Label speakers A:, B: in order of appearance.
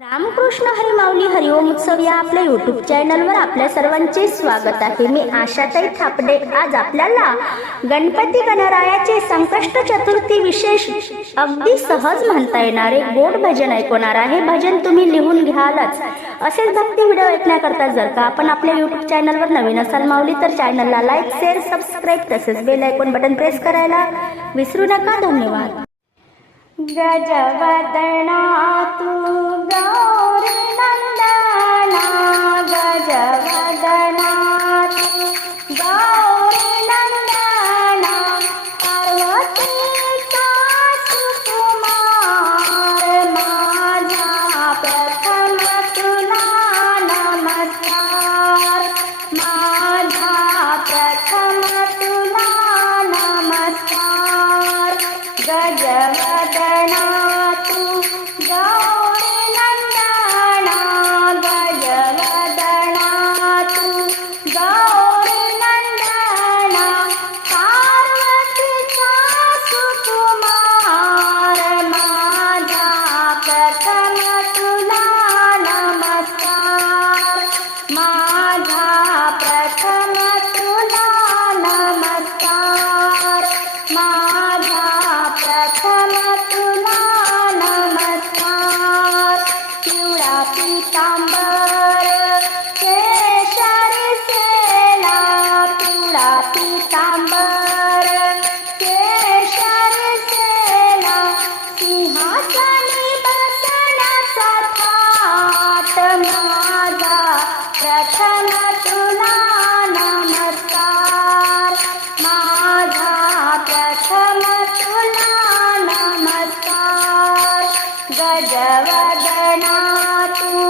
A: रामकृष्ण हरिमावली हरिओम उत्सव या आपल्या युट्यूब चॅनलवर आपल्या सर्वांचे स्वागत आहे. मी आशाताई थापडे. आज आपल्याला गणपती गणरायाचे संकष्ट चतुर्थी विशेष अगदी सहज म्हणता येणारे गोड भजन ऐकवणार आहे. भजन तुम्ही लिहून घ्यालच. असेच भक्ती व्हिडिओ ऐकण्याकरता जर का आपण आपल्या युट्यूब चॅनलवर नवीन असाल माऊली तर चॅनलला लाईक शेअर सबस्क्राईब तसेच बेल ऐकून बटन प्रेस करायला विसरू नका. धन्यवाद. गजवदना तू प्रथम नमस्कार प्रथम नमस्कार गजवदना तू